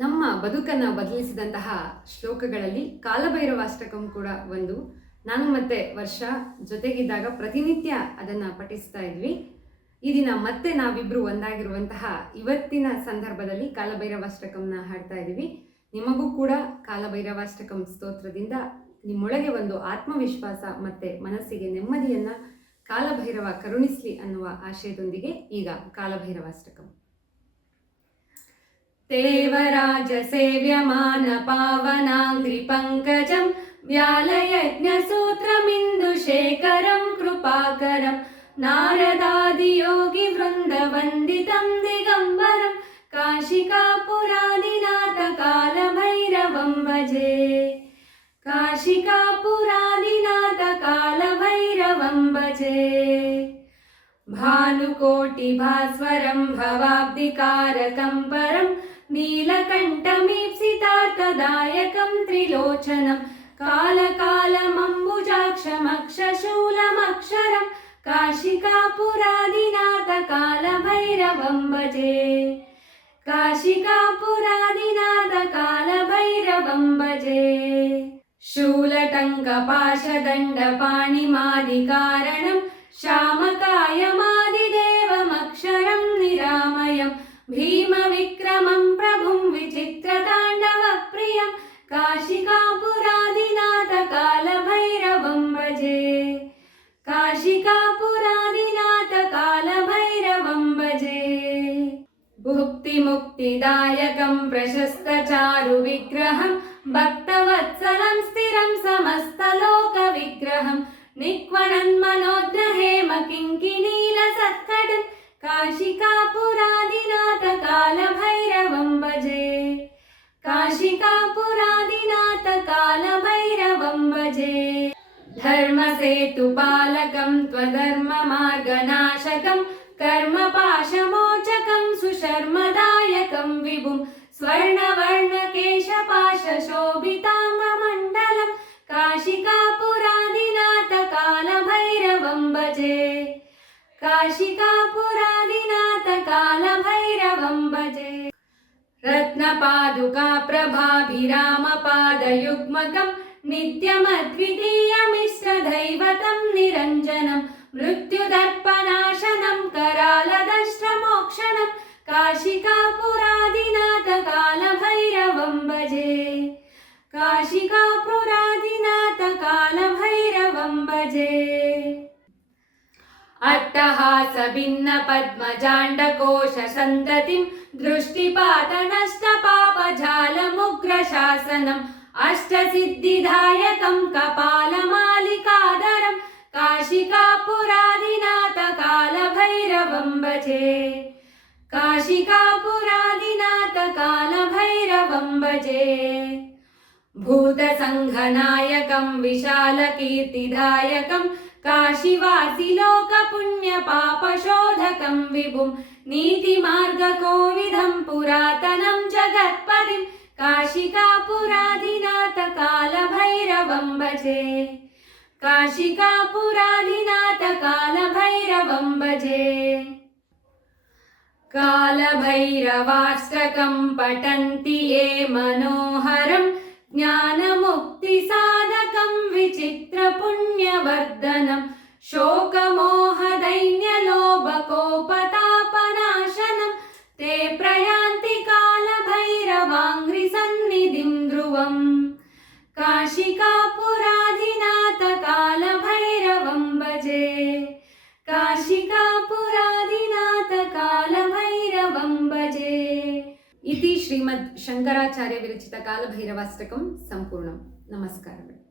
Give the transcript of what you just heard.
ನಮ್ಮ ಬದುಕನ್ನು ಬದಲಿಸಿದಂತಹ ಶ್ಲೋಕಗಳಲ್ಲಿ ಕಾಲಭೈರವಾಷ್ಟಕಂ ಕೂಡ ಒಂದು. ನಾನು ಮತ್ತೆ ವರ್ಷ ಜೊತೆಗಿದ್ದಾಗ ಪ್ರತಿನಿತ್ಯ ಅದನ್ನು ಪಠಿಸ್ತಾ ಇದ್ವಿ. ಈ ದಿನ ಮತ್ತೆ ನಾವಿಬ್ಬರು ಒಂದಾಗಿರುವಂತಹ ಇವತ್ತಿನ ಸಂದರ್ಭದಲ್ಲಿ ಕಾಲಭೈರವಾಷ್ಟಕಂನ ಹಾಡ್ತಾ ಇದ್ದೀವಿ. ನಿಮಗೂ ಕೂಡ ಕಾಲಭೈರವಾಷ್ಟಕಂ ಸ್ತೋತ್ರದಿಂದ ನಿಮ್ಮೊಳಗೆ ಒಂದು ಆತ್ಮವಿಶ್ವಾಸ ಮತ್ತು ಮನಸ್ಸಿಗೆ ನೆಮ್ಮದಿಯನ್ನು ಕಾಲಭೈರವ ಕರುಣಿಸಲಿ ಅನ್ನುವ ಆಶಯದೊಂದಿಗೆ ಈಗ ಕಾಲಭೈರವಾಷ್ಟಕಂ. ದೇವರಾಜ ಸೇವ್ಯಮಾನ ಪಾವನಾಂಗ್ರಿ ಪಂಕಜಂ ವ್ಯಾಲಯಜ್ಞಸೂತ್ರಮಿಂದು ಶೇಖರಂ ಕೃಪಾಕರಂ ನಾರದಾದಿಯೋಗಿ ವೃಂದ ವಂದಿತಂ ದಿಗಂಬರಂ ಕಾಶಿಕಾಪುರಾದಿನಾಥ ಕಾಲಭೈರವಂ ಭಜೆ. ಕಾಶಿಕಾಪುರಾದಿನಾಥ ಕಾಲಭೈರವಂ ಭಜೆ. ಭಾನುಕೋಟಿ ಭಾಸ್ವರಂ ಭವಾಬ್ಧಿಕಾರಕಂ ಪರಂ ನೀಲಕಂಠಮೀಪ್ಸಿತಾರ್ಥದಾಯಕಂ ತ್ರಿಲೋಚನಂ ಕಾಲಕಾಲಮಂಬುಜಾಕ್ಷಮಕ್ಷಶೂಲಮಕ್ಷರಂ ಕಾಶಿಕಾಪುರಾದಿನಾಥ ಕಾಲಭೈರವಂ ಭಜೆ. ಕಾಶಿಕಾಪುರಾದಿನಾಥ ಕಾಲಭೈರವಂ ಭಜೆ. ಶೂಲಟಂಕಪಾಶದಂಡಪಾಣಿಮಾದಿಕಾರಣಂ ಶ್ಯಾಮಕಾಯಮಾದಿದೇವಮಕ್ಷರಂ ನಿರಾಮಯಂ ಭೀಮವಿಕ್ರಮಂ ಪ್ರಭುಂ ವಿಚಿತ್ರತಾಂಡವಪ್ರಿಯಂ ಕಾಶಿಕಾಪುರಾದಿನಾಥ ಕಾಲಭೈರವಂ ಭಜೆ. ಕಾಶಿಕಾಪುರಾದಿನಾಥ ಕಾಲಭೈರವಂ ಭಜೆ. ಭುಕ್ತಿಮುಕ್ತಿದಾಯಕಂ ಪ್ರಶಸ್ತಚಾರು ವಿಗ್ರಹಂ ಭಕ್ತವತ್ಸಲಂ ಸ್ಥಿರಂ ಸಮಸ್ತಲೋಕವಿಗ್ರಹಂ ನಿಕ್ವಣನ್ಮನೋದ್ರಹೇಮ ಕಿಂಕಿನೀಲ ಸತ್ಕಟಂ ಕಾಶಿಕಾಪುರಾದಿನಾಥ ಕಾಲಭೈರವಂ ಭಜೆ. ಕಾಶಿಕಾಪುರಾದಿನಾಥ ಕಾಲಭೈರವಂ ಭಜೆ. ಧರ್ಮಸೇತುಪಾಲಕಂ ತ್ವಧರ್ಮಮಾರ್ಗನಾಶಕಂ ಕರ್ಮಪಾಶಮೋಚಕಂ ಸುಶರ್ಮದಾಯಕಂ ವಿಭುಂ ಸ್ವರ್ಣವರ್ಣಕೇಶಪಾಶಶೋಭಿತಾಂಗಮಂಡಲಂ ಕಾಶಿಕಾಪುರಾದಿನಾಥ ಕಾಲಭೈರವಂ ಭಜೆ. ಕಾಶಿಕಾಪುರಾದಿನಾಥ ಕಾಲಭೈರವಂ ಭಜೆ. ರತ್ನಪಾದುಕಾ ಪ್ರಭಾಭಿರಾಮಪಾದಯುಗ್ಮಕಂ ನಿತ್ಯಮದ್ವಿತೀಯಮಿಶ್ರದೈವತಂ ನಿರಂಜನಂ ಮೃತ್ಯುದರ್ಪನಾಶನಂ ಕರಾಲದಷ್ಟಮೋಕ್ಷಣಂ ಕಾಶಿಕಾಪುರಾದಿನಾಥ ಕಾಲಭೈರವಂ ಭಜೆ. ಕಾಶಿಕಾಪುರಾದಿನಾಥ ಕಾಲಭೈರವಂ ಭಜೆ. ಅಟ್ಟಹಾಸ ಭಿನ್ನ ಪದ್ಮಜಾಂಡಕೋಶ ಸಂತತಿಂ ದೃಷ್ಟಿಪಾತನಷ್ಟ ಪಾಪಜಾಲಮುಗ್ರ ಶಾಸನಂ ಅಷ್ಟಸಿದ್ಧಿದಾಯಕಂ ಕಪಾಲಮಾಲಿಕಾಧರಂ ಕಾಶಿಕಾಪುರಾದಿನಾಥ ಕಾಲಭೈರವಂ ಭಜೆ. ಕಾಶಿಕಾಪುರಾದಿನಾಥ ಕಾಲಭೈರವಂ ಭಜೆ. ಭೂತಸಂಘನಾಯಕಂ ವಿಶಾಲಕೀರ್ತಿದಾಯಕಂ ಕಾಶಿವಾಸಿ ಲೋಕಪುಣ್ಯಪಾಪಶೋಧಕಂ ವಿಭುಂ ನೀತಿಮಾರ್ಗಕೋವಿದಂ ಪುರಾತನಂ ಜಗತ್ಪದಿಂ ಕಾಶಿಕಾಪುರಾದಿನಾಥ ಕಾಲಭೈರವಂ ಭಜೆ. ಕಾಶಿಕಾಪುರಾದಿನಾಥ ಕಾಲಭೈರವಂ ಭಜೆ. ಕಾಲಭೈರವಾಷ್ಟಕಂ ಪಠಂತಿ ಯೇ ಮನೋಹರಂ ಜ್ಞಾನಮುಕ್ತಿಸಾಧಕಂ ವಿಚಿತ್ರಪುಣ್ಯವರ್ಧನಂ ಶೋಕಮೋಹದೈನ್ಯಲೋಭಕೋಪತಾಪನಾಶನಂ ತೇ ಪ್ರಯಾಂತಿ ಕಾಲಭೈರವಾಂಘ್ರಿ ಸನ್ನಿಧಿಂ ಧ್ರುವಂ ಕಾಶಿಕಾಪುರಾದಿನಾಥ ಕಾಲಭೈರವಂ ಭಜೆ. ಕಾಶಿಕಾಪುರಾದಿನಾಥ ಕಾಲಭೈರವಂ ಭಜೆ. ಇತಿ ಶ್ರೀಮದ್ ಶಂಕರಾಚಾರ್ಯ ವಿರಚಿತ ಕಾಲಭೈರವಾಷ್ಟಕಂ ಸಂಪೂರ್ಣಂ. ನಮಸ್ಕಾರಗಳು.